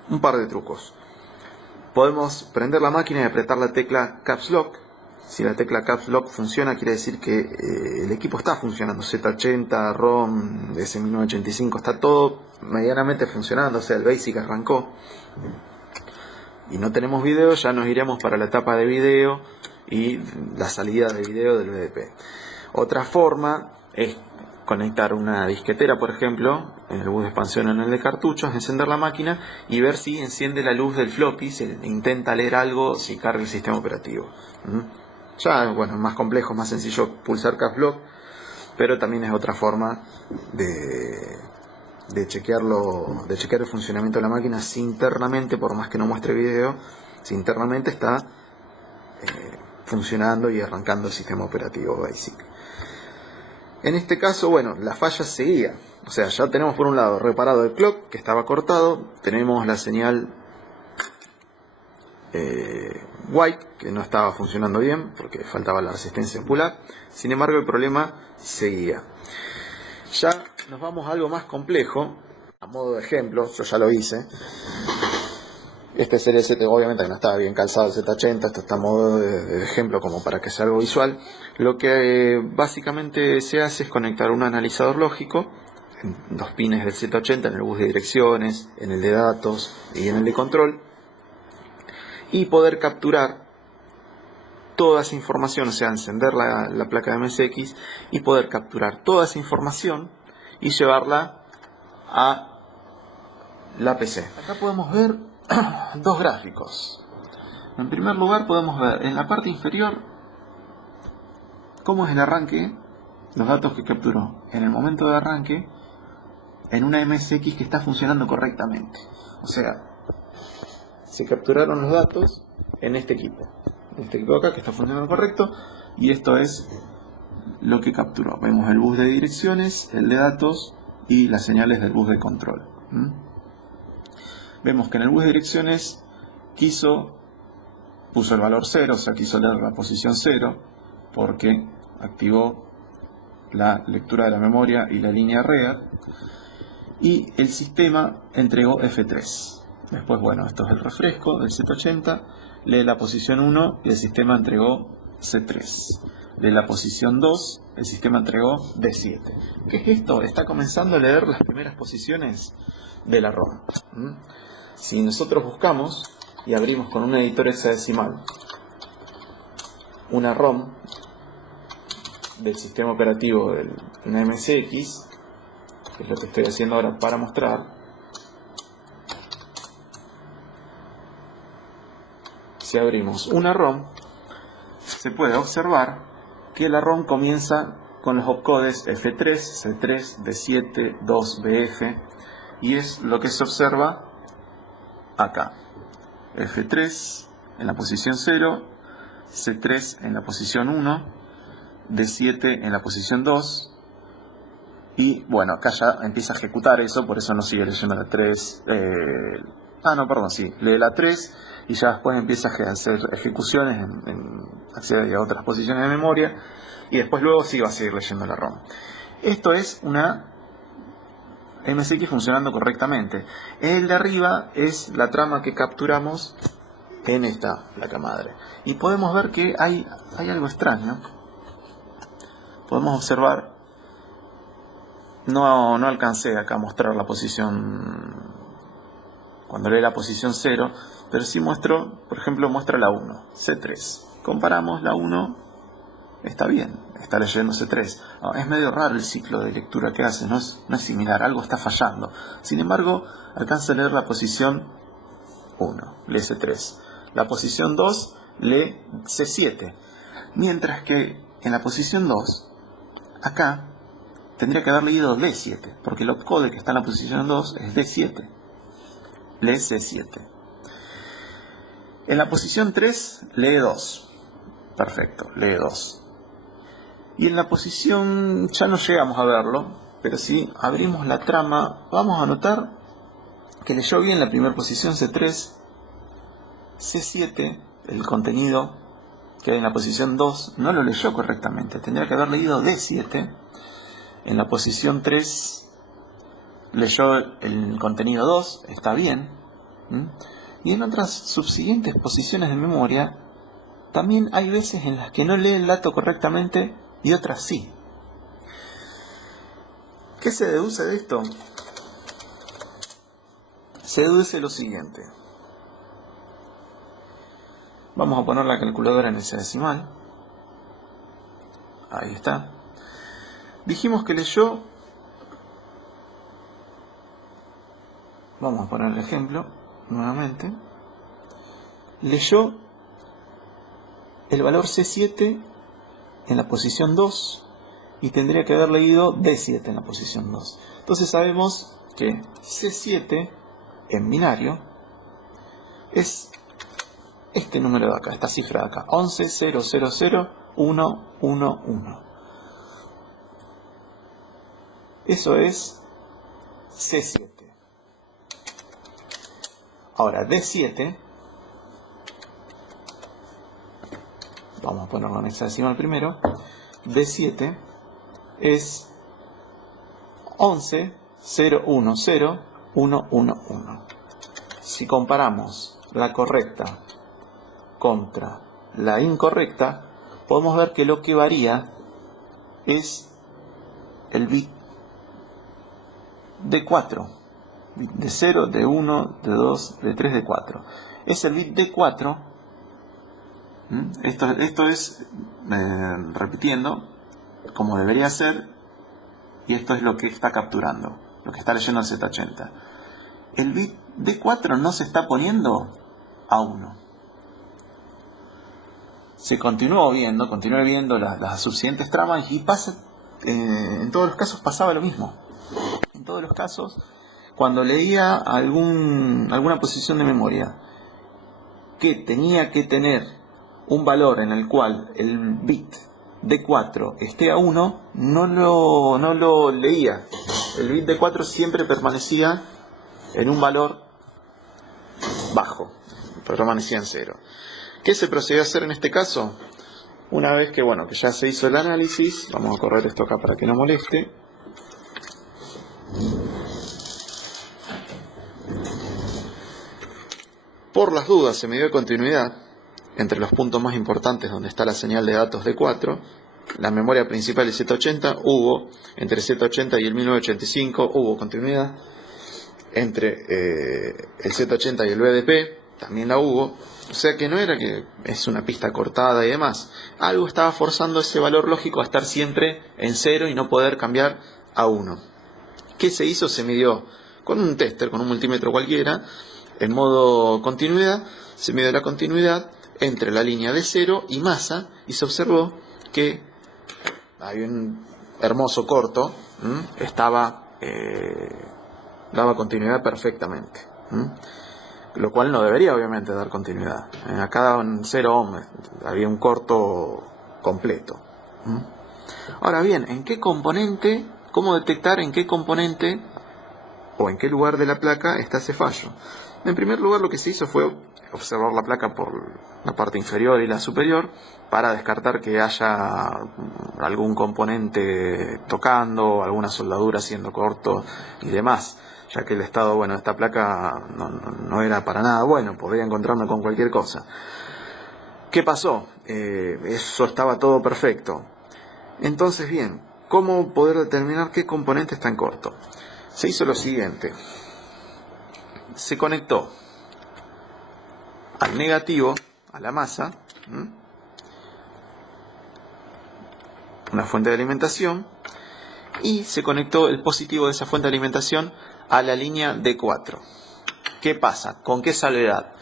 Un par de trucos. Podemos prender la máquina y apretar la tecla Caps Lock. Si la tecla Caps Lock funciona, quiere decir que el equipo está funcionando. Z80, ROM, S1985, está todo medianamente funcionando. O sea, el BASIC arrancó. Y no tenemos video, ya nos iremos para la etapa de video y la salida de video del BDP. Otra forma es conectar una disquetera, por ejemplo, en el bus de expansión o en el de cartuchos, encender la máquina y ver si enciende la luz del floppy, si intenta leer algo, si carga el sistema operativo. Ya, bueno, es más complejo, más sencillo pulsar Caps Lock, pero también es otra forma de chequear el funcionamiento de la máquina si internamente, por más que no muestre video, si internamente está funcionando y arrancando el sistema operativo BASIC. En este caso, bueno, la falla seguía. O sea, ya tenemos por un lado reparado el clock, que estaba cortado, tenemos la señal white, que no estaba funcionando bien, porque faltaba la resistencia en pull-up. Sin embargo, el problema seguía. Ya nos vamos a algo más complejo, a modo de ejemplo, yo ya lo hice. Este sería el Z, obviamente que no estaba bien calzado el Z80, esto está a modo de ejemplo como para que sea algo visual. Lo que básicamente se hace es conectar un analizador lógico en dos pines del Z80, en el bus de direcciones, en el de datos y en el de control, y poder capturar toda esa información, o sea, encender la placa de MSX y poder capturar toda esa información y llevarla a la PC. Acá podemos ver dos gráficos. En primer lugar podemos ver en la parte inferior cómo es el arranque, los datos que capturó en el momento de arranque en una MSX que está funcionando correctamente. O sea, se capturaron los datos en este equipo. Este equipo acá que está funcionando correcto, y esto es lo que capturó. Vemos el bus de direcciones, el de datos y las señales del bus de control. Vemos que en el bus de direcciones puso el valor 0, o sea, quiso leer la posición 0 porque activó la lectura de la memoria y la línea real, y el sistema entregó F3. Después, bueno, esto es el refresco del Z80, lee la posición 1 y el sistema entregó C3. De la posición 2, el sistema entregó D7. ¿Qué es esto? Está comenzando a leer las primeras posiciones de la ROM. Si nosotros buscamos y abrimos con un editor hexadecimal una ROM del sistema operativo de una MSX, que es lo que estoy haciendo ahora para mostrar, si abrimos una ROM, se puede observar que la ROM comienza con los opcodes F3, C3, D7, 2, BF, y es lo que se observa acá. F3 en la posición 0, C3 en la posición 1, D7 en la posición 2, y bueno, acá ya empieza a ejecutar eso, por eso no sigue leyendo la 3, lee la 3 y ya después empieza a hacer ejecuciones accede a otras posiciones de memoria y después luego sí va a seguir leyendo la ROM. Esto es una MSX funcionando correctamente. El de arriba es la trama que capturamos en esta placa madre. Y podemos ver que hay algo extraño. Podemos observar, no alcancé acá a mostrar la posición, cuando lee la posición 0, pero sí muestro, por ejemplo, muestra la 1, C3. Comparamos la 1, está bien, está leyendo C3. Es medio raro el ciclo de lectura que hace, no es similar, algo está fallando. Sin embargo, alcanza a leer la posición 1, lee C3. La posición 2 lee C7. Mientras que en la posición 2, acá, tendría que haber leído D7, porque el opcode que está en la posición 2 es D7. Lee C7. En la posición 3 lee 2. Perfecto, lee 2. Y en la posición, ya no llegamos a verlo, pero si abrimos la trama, vamos a notar que leyó bien la primera posición C3, C7, el contenido que hay en la posición 2, no lo leyó correctamente, tendría que haber leído D7. En la posición 3 leyó el contenido 2, está bien. Y en otras subsiguientes posiciones de memoria, también hay veces en las que no lee el dato correctamente y otras sí. ¿Qué se deduce de esto? Se deduce lo siguiente. Vamos a poner la calculadora en hexadecimal. Ahí está. Dijimos que leyó, vamos a poner el ejemplo nuevamente, leyó el valor C7 en la posición 2 y tendría que haber leído D7 en la posición 2. Entonces sabemos que C7 en binario es este número de acá, esta cifra de acá, 11000111. Eso es C7. Ahora, D7, vamos a ponerlo en hexadecimal primero, D7 es 11010111. Si comparamos la correcta contra la incorrecta, podemos ver que lo que varía es el bit D4, de 0, de 1, de 2, de 3, de 4. Es el bit D4. Esto es, repitiendo, como debería ser, y esto es lo que está capturando, lo que está leyendo el Z80. El bit D4 no se está poniendo a 1. Se continuó viendo las subsiguientes tramas y pasa, en todos los casos pasaba lo mismo. En todos los casos, cuando leía alguna posición de memoria que tenía que tener un valor en el cual el bit D4 esté a 1, no lo leía. El bit D4 siempre permanecía en un valor bajo, permanecía en 0. ¿Qué se procedió a hacer en este caso? Una vez que ya se hizo el análisis, vamos a correr esto acá para que no moleste. Por las dudas, se me dio continuidad. entre los puntos más importantes donde está la señal de datos de 4, la memoria principal del Z80, hubo, entre el Z80 y el 1985, hubo continuidad. Entre el Z80 y el BDP, también la hubo. O sea que no era que es una pista cortada y demás. Algo estaba forzando ese valor lógico a estar siempre en 0 y no poder cambiar a 1. ¿Qué se hizo? Se midió con un tester, con un multímetro cualquiera, en modo continuidad. Se midió la continuidad entre la línea de 0 y masa y se observó que había un hermoso corto, daba continuidad perfectamente, lo cual no debería obviamente dar continuidad. Acá daban 0 ohms, había un corto completo. Ahora bien, ¿en qué componente, cómo detectar en qué componente o en qué lugar de la placa está ese fallo? En primer lugar, lo que se hizo fue observar la placa por la parte inferior y la superior para descartar que haya algún componente tocando, alguna soldadura haciendo corto y demás, ya que el estado de esta placa no era para nada bueno, podría encontrarme con cualquier cosa. ¿Qué pasó? Eso estaba todo perfecto. Entonces, bien, ¿cómo poder determinar qué componente está en corto? Se hizo lo siguiente. Se conectó al negativo, a la masa, una fuente de alimentación, y se conectó el positivo de esa fuente de alimentación a la línea D4. ¿Qué pasa? ¿Con qué salvedad?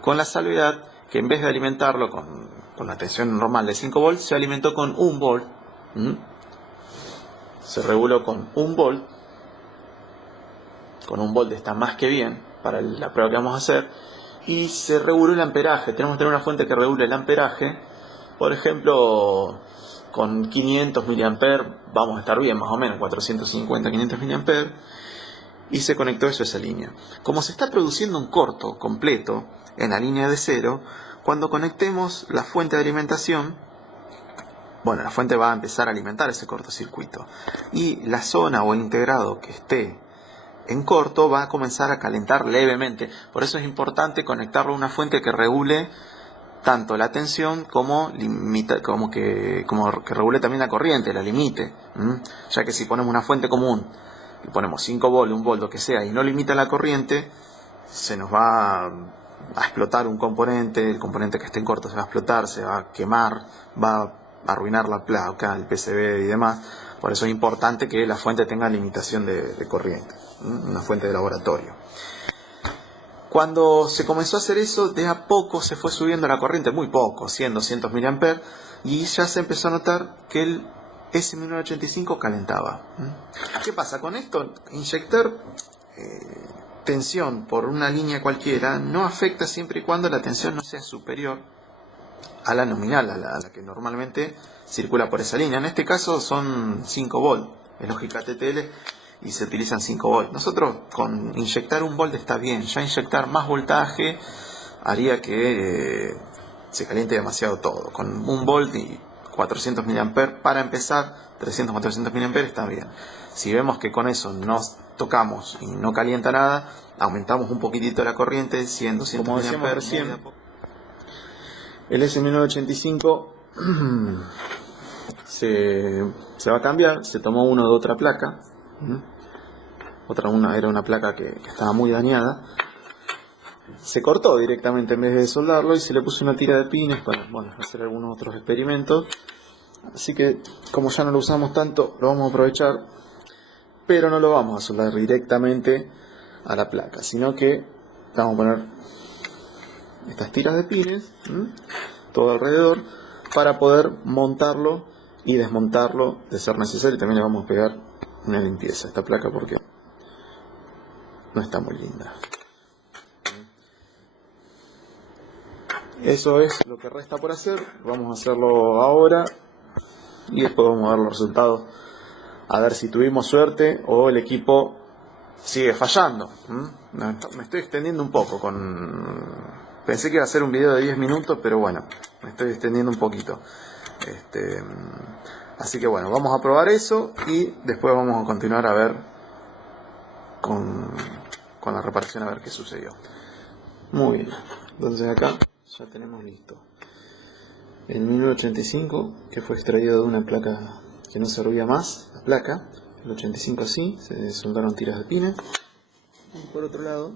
Con la salvedad que en vez de alimentarlo con la tensión normal de 5 volts, se alimentó con 1 volt. Se reguló con 1 volt. Con 1 volt está más que bien para la prueba que vamos a hacer. Y se reguló el amperaje. Tenemos que tener una fuente que regule el amperaje. Por ejemplo, con 500 mA vamos a estar bien, más o menos, 450, 500 mA. Y se conectó eso a esa línea. Como se está produciendo un corto completo en la línea de 0, cuando conectemos la fuente de alimentación, la fuente va a empezar a alimentar ese cortocircuito. Y la zona o el integrado que esté en corto va a comenzar a calentar levemente. Por eso es importante conectarlo a una fuente que regule tanto la tensión como que regule también la corriente, la limite. Ya que si ponemos una fuente común, le ponemos 5 volts, 1 volt, lo que sea, y no limita la corriente, se nos va a explotar un componente, el componente que esté en corto se va a explotar, se va a quemar, va a arruinar la placa, el PCB y demás. Por eso es importante que la fuente tenga limitación de corriente, una fuente de laboratorio. Cuando se comenzó a hacer eso, de a poco se fue subiendo la corriente, muy poco, 100, 200 mA, y ya se empezó a notar que el S1985 calentaba. ¿Qué pasa con esto? Inyectar tensión por una línea cualquiera no afecta siempre y cuando la tensión no sea superior a la nominal, a la que normalmente circula por esa línea. En este caso son 5 volts, es lógica TTL, y se utilizan 5 volts. Nosotros con inyectar 1 volt está bien, ya inyectar más voltaje haría que se caliente demasiado todo. Con 1 volt y 400 mA para empezar, 300, 400 mA está bien. Si vemos que con eso nos tocamos y no calienta nada, aumentamos un poquitito la corriente, 100, 200 mA. Como decíamos recién, el S1985 se va a cambiar. Se tomó uno de otra placa. Era una placa que estaba muy dañada. Se cortó directamente en vez de soldarlo y se le puso una tira de pines para hacer algunos otros experimentos. Así que, como ya no lo usamos tanto, lo vamos a aprovechar, pero no lo vamos a soldar directamente a la placa, sino que vamos a poner estas tiras de pines todo alrededor para poder montarlo y desmontarlo de ser necesario. También le vamos a pegar una limpieza a esta placa porque no está muy linda. Eso es lo que resta por hacer. Vamos a hacerlo ahora y después vamos a ver los resultados, a ver si tuvimos suerte o el equipo sigue fallando. Me estoy extendiendo un poco pensé que iba a ser un video de 10 minutos, pero bueno, me estoy extendiendo un poquito. Así que vamos a probar eso y después vamos a continuar a ver con la reparación, a ver qué sucedió. Muy bien, entonces acá ya tenemos listo el 1985, que fue extraído de una placa que no servía más, la placa. El 85 sí, se soldaron tiras de pines. Y por otro lado,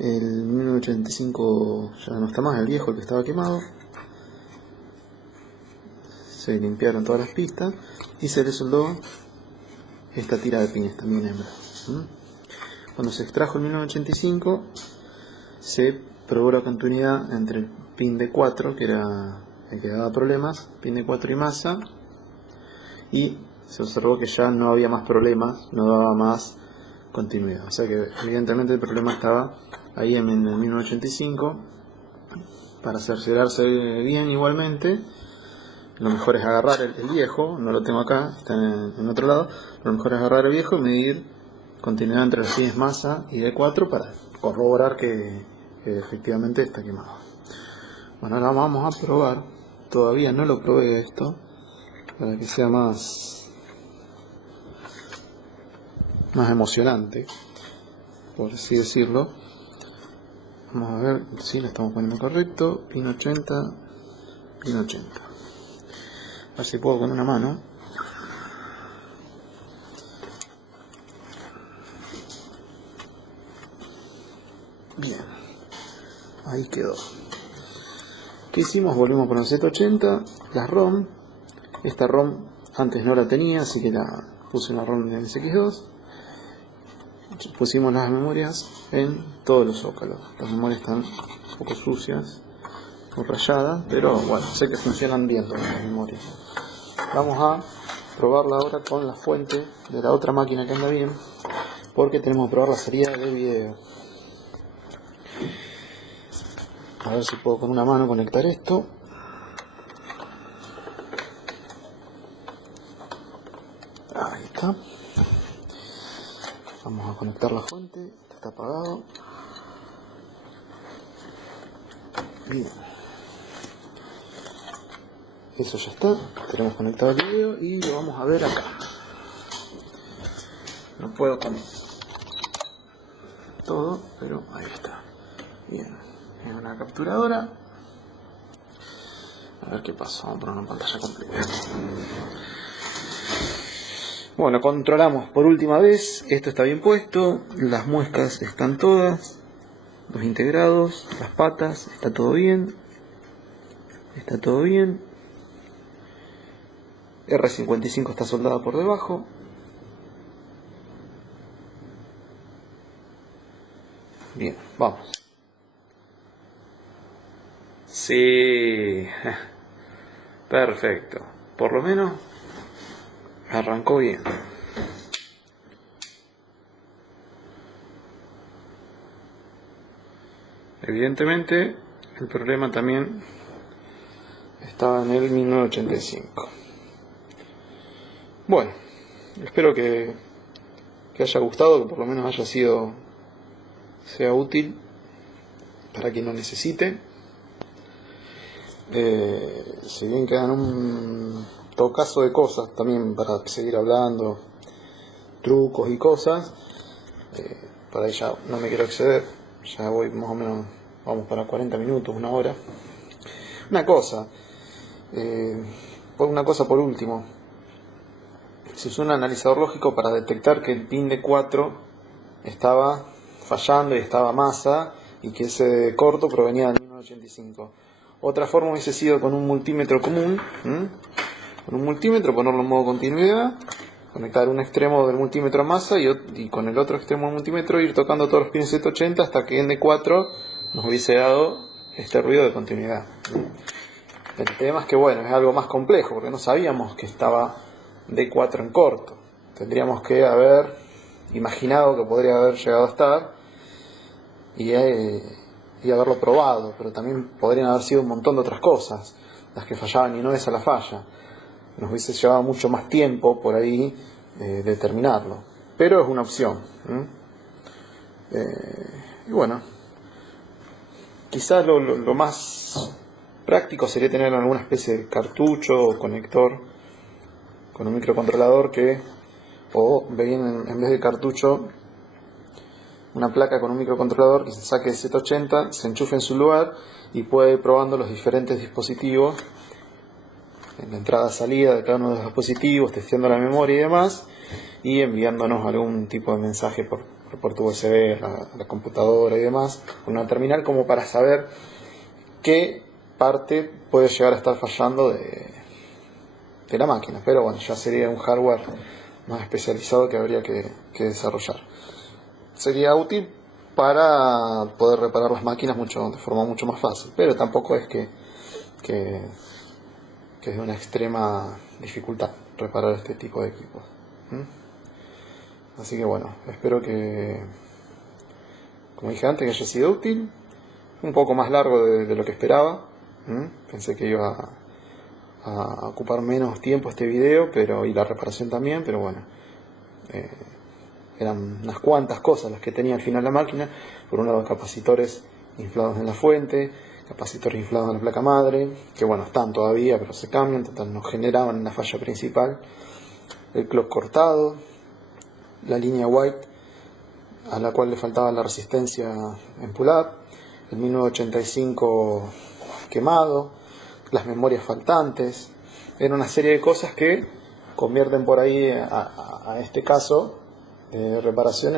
el 1985 ya no está más, el viejo, el que estaba quemado. Se limpiaron todas las pistas y se le soldó esta tira de pines también hembra. Cuando se extrajo el 1985, se probó la continuidad entre el pin D4, que era el que daba problemas, pin D4 y masa, y se observó que ya no había más problemas, no daba más continuidad. O sea que evidentemente el problema estaba ahí en el 1985. Para cerciorarse bien igualmente, lo mejor es agarrar el viejo, no lo tengo acá, está en otro lado, lo mejor es agarrar el viejo y medir continuidad entre los pines masa y D4 para corroborar que efectivamente está quemado. Bueno, ahora vamos a probar, todavía no lo probé esto, para que sea más emocionante, por así decirlo. Vamos a ver si lo estamos poniendo correcto. Pin 80, pin 80. A ver si puedo con una mano. Bien, ahí quedó. ¿Qué hicimos? Volvimos por un Z80, la ROM. Esta ROM antes no la tenía, así que la puse una ROM de MSX2. Pusimos las memorias en todos los zócalos. Las memorias están un poco sucias o rayadas, pero bueno, sé que funcionan bien todas las memorias. Vamos a probarla ahora con la fuente de la otra máquina que anda bien, porque tenemos que probar la salida del video. A ver si puedo con una mano conectar esto. Ahí está. Vamos a conectar la fuente. Está apagado. Bien. Eso ya está. Tenemos conectado el video y lo vamos a ver acá. No puedo con todo, pero ahí está. Bien. Es una capturadora. A ver qué pasa. Vamos a poner una pantalla completa. Bueno, controlamos por última vez. Esto está bien puesto. Las muescas están todas. Los integrados, las patas, está todo bien. Está todo bien. R55 está soldada por debajo. Bien, vamos. Sí. Perfecto. Por lo menos arrancó bien. Evidentemente el problema también estaba en el 1985. Bueno, espero que haya gustado, que por lo menos sea útil para quien lo necesite. Si bien quedan un tocazo de cosas también para seguir hablando, trucos y cosas, para ahí ya no me quiero exceder, ya voy más o menos, vamos para 40 minutos, una hora. Una cosa por último, se usó un analizador lógico para detectar que el pin de 4 estaba fallando y estaba masa, y que ese corto provenía del 1985. Otra forma hubiese sido con un multímetro común, con un multímetro ponerlo en modo continuidad, conectar un extremo del multímetro a masa y con el otro extremo del multímetro ir tocando todos los pines 780 hasta que en D4 nos hubiese dado este ruido de continuidad. El tema es que bueno, es algo más complejo porque no sabíamos que estaba D4 en corto. Tendríamos que haber imaginado que podría haber llegado a estar y haberlo probado, pero también podrían haber sido un montón de otras cosas las que fallaban y no esa la falla. Nos hubiese llevado mucho más tiempo por ahí determinarlo, pero es una opción. Y bueno, quizás lo más práctico sería tener alguna especie de cartucho o conector con un microcontrolador que, o bien en vez de cartucho, una placa con un microcontrolador que se saque de Z80, se enchufe en su lugar y puede ir probando los diferentes dispositivos en la entrada-salida de cada uno de los dispositivos, testeando la memoria y demás, y enviándonos algún tipo de mensaje por puerto USB a la computadora y demás, con una terminal, como para saber qué parte puede llegar a estar fallando de la máquina. Pero bueno, ya sería un hardware más especializado que habría que desarrollar. Sería útil para poder reparar las máquinas de forma mucho más fácil, pero tampoco es que es de una extrema dificultad reparar este tipo de equipos. Así que bueno, espero que, como dije antes, que haya sido útil. Un poco más largo de lo que esperaba. Pensé que iba a ocupar menos tiempo este video, y la reparación también, pero bueno, eran unas cuantas cosas las que tenía al final la máquina. Por un lado, capacitores inflados en la fuente, capacitores inflados en la placa madre, que bueno, están todavía, pero se cambian, total, no generaban una falla principal. El clock cortado, la línea white a la cual le faltaba la resistencia en pull-up, el 1985 quemado, las memorias faltantes. Era una serie de cosas que convierten por ahí a este caso de reparación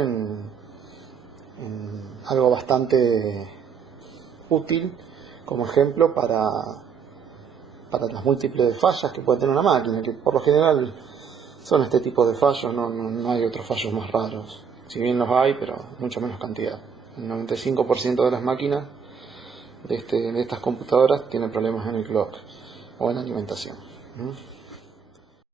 en algo bastante útil como ejemplo para las múltiples fallas que puede tener una máquina, que por lo general son este tipo de fallos, no hay otros fallos más raros. Si bien los hay, pero mucho menos cantidad. El 95% de las máquinas de estas computadoras tienen problemas en el clock o en la alimentación.